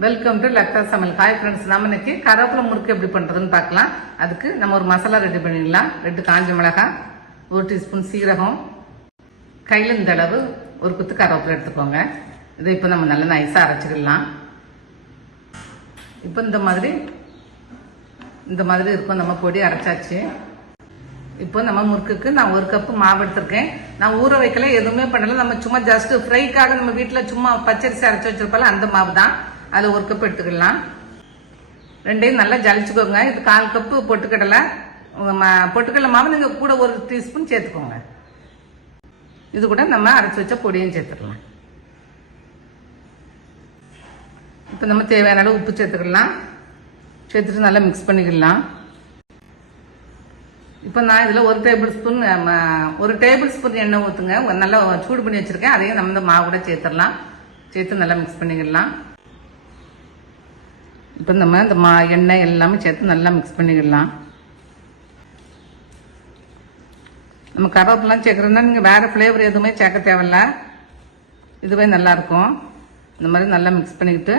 Welcome to லக்தா சமையல். Hi friends, நம்ம இன்னைக்கு கருவேப்பிலை முறுக்கு எப்படி பண்றதுன்னு பார்க்கலாம். அதுக்கு நம்ம ஒரு மசாலா ரெடி பண்ணிடலாம். 2 காஞ்ச மிளகாய், 1 டீஸ்பூன் சீரகம், கையில் இந்த அளவு ஒரு குத்து கருவேப்பிலை எடுத்துக்கோங்க. இதை இப்போ நம்ம நல்லா நைஸாக அரைச்சிக்கலாம். இப்போ இந்த மாதிரி இருக்கும். நம்ம பொடி அரைச்சாச்சு. இப்போ நம்ம முறுக்குக்கு நான் 1 கப்பு மாவு எடுத்திருக்கேன். நான் ஊற வைக்கல, எதுவுமே பண்ணல. நம்ம சும்மா ஜஸ்ட் ஃப்ரைக்காக நம்ம வீட்டில் சும்மா பச்சரிசி அரைச்சி வச்சிருப்பால அந்த மாவு தான். அது 1 கப் எடுத்துக்கலாம். ரெண்டையும் நல்லா ஜலிச்சுக்கோங்க. இது 1/4 கப்பு பொட்டுக்கடலை மாவு நீங்கள் கூட 1 டீஸ்பூன் சேர்த்துக்கோங்க. இது கூட நம்ம அரைச்சி வச்ச பொடியும் சேர்த்துக்கலாம். இப்போ நம்ம தேவையான அளவு உப்பு சேர்த்துக்கலாம். சேர்த்துட்டு நல்லா மிக்ஸ் பண்ணிக்கலாம். இப்போ நான் இதில் 1 டேபிள் ஸ்பூன் எண்ணெய் ஊற்றுங்க. நல்லா சூடு பண்ணி வச்சுருக்கேன். அதையும் நம்ம இந்த மாவு கூட சேர்த்துடலாம். சேர்த்து நல்லா மிக்ஸ் பண்ணிக்கலாம். இப்போ நம்ம இந்த எண்ணெய் எல்லாமே சேர்த்து நல்லா மிக்ஸ் பண்ணிக்கலாம். நம்ம கருவேப்பிலாம் சேர்க்குறதுனா நீங்கள் வேறு ஃப்ளேவர் எதுவுமே சேர்க்க தேவையில்ல. இதுவே நல்லாயிருக்கும். இந்த மாதிரி நல்லா மிக்ஸ் பண்ணிக்கிட்டு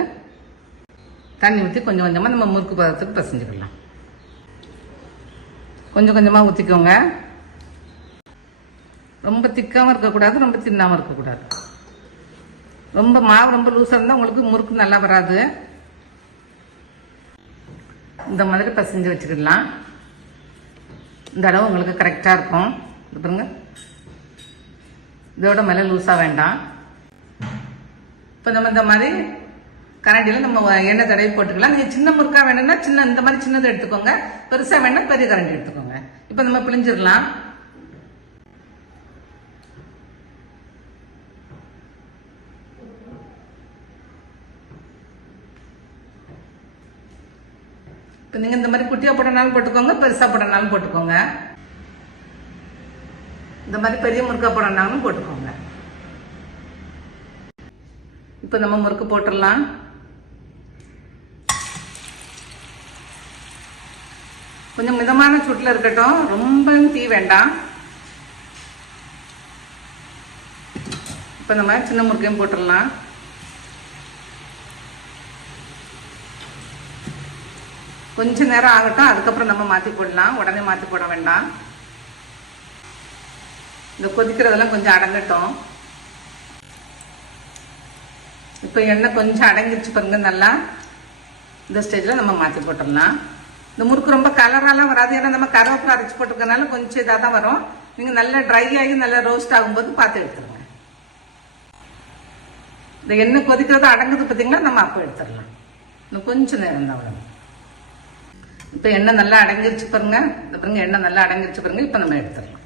தண்ணி ஊற்றி கொஞ்சம் கொஞ்சமாக நம்ம முறுக்கு பதத்துக்கு பிசைஞ்சுக்கலாம். கொஞ்சம் கொஞ்சமாக ஊற்றிக்கோங்க. ரொம்ப திக்காகவும் இருக்கக்கூடாது, ரொம்ப தின்னாகவும் இருக்கக்கூடாது. ரொம்ப மாவு ரொம்ப லூஸாக இருந்தால் உங்களுக்கு முறுக்கு நல்லா வராது. இந்த மாதிரி பிசைஞ்சு வச்சுக்கலாம். இந்த அளவு உங்களுக்கு கரெக்டாக இருக்கும். இது பாருங்க, இதோட மேலே லூஸாக வேண்டாம். இப்போ நம்ம இந்த மாதிரி கரண்டியில் நம்ம எண்ணெய் தடவி போட்டுக்கலாம். நீங்கள் சின்ன முறுக்கா வேணும்னா இந்த மாதிரி சின்னதை எடுத்துக்கோங்க. பெருசாக வேணா பெரிய கரண்டி எடுத்துக்கோங்க. இப்போ நம்ம பிழிஞ்சிடலாம். இப்போ நீங்கள் இந்த மாதிரி குட்டியாக போட்டனாலும் போட்டுக்கோங்க, பெருசாக போட்டனாலும் போட்டுக்கோங்க. இந்த மாதிரி பெரிய முறுக்கா போடனாலும் போட்டுக்கோங்க. இப்போ நம்ம முறுக்கு போட்டுடலாம். கொஞ்சம் மிதமான சூட்டில் இருக்கட்டும், ரொம்ப தீ வேண்டாம். இப்போ நம்ம சின்ன முறுக்கையும் போட்டுடலாம். கொஞ்ச நேரம் ஆகட்டும், அதுக்கப்புறம் நம்ம மாற்றி போடலாம். உடனே மாற்றி போட வேண்டாம். இந்த கொதிக்கிறதெல்லாம் கொஞ்சம் அடங்கட்டும். இப்போ எண்ணெய் கொஞ்சம் அடங்கிடுச்சு பாருங்க. நல்லா இந்த ஸ்டேஜில் நம்ம மாற்றி போட்டுடலாம். இந்த முறுக்கு ரொம்ப கலராலாம் வராது. ஏன்னா நம்ம கருவேப்பிலை அரைச்சி போட்டிருக்கனால கொஞ்சம் இதாக தான் வரும். நீங்கள் நல்லா ட்ரை ஆகி நல்லா ரோஸ்ட் ஆகும்போது பார்த்து எடுத்துருங்க. இந்த எண்ணெய் கொதிக்கிறது அடங்குது பார்த்தீங்களா, நம்ம அப்போ எடுத்துடலாம். இன்னும் கொஞ்சம் நேரம் தான் வரும். இப்போ எண்ணெய் நல்லா அடங்கிருச்சு பாருங்க. இந்த பாருங்க, எண்ணெய் நல்லா அடங்கிருச்சு பாருங்க. இப்போ நம்ம எடுத்துடலாம்.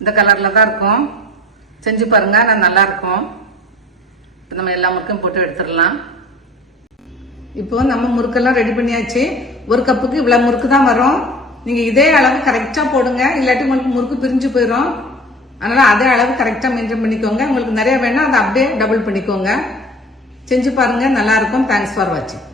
இந்த கலரில் தான் இருக்கும். செஞ்சு பாருங்க, நான் நல்லா இருக்கும். இப்போ நம்ம எல்லா முறுக்கையும் போட்டு எடுத்துடலாம். இப்போ நம்ம முறுக்கெல்லாம் ரெடி பண்ணியாச்சு. 1 கப்புக்கு இவ்வளோ முறுக்கு தான் வரும். நீங்கள் இதே அளவு கரெக்டாக போடுங்க, இல்லாட்டி உங்களுக்கு முறுக்கு பிரிஞ்சு போயிடும். அதனால் அதே அளவு கரெக்டாக மெயின்டைன் பண்ணிக்கோங்க. உங்களுக்கு நிறைய வேணால் அதை அப்படியே டபுள் பண்ணிக்கோங்க. செஞ்சு பாருங்கள், நல்லாயிருக்கும். தேங்க்ஸ் ஃபார் வாட்சிங்.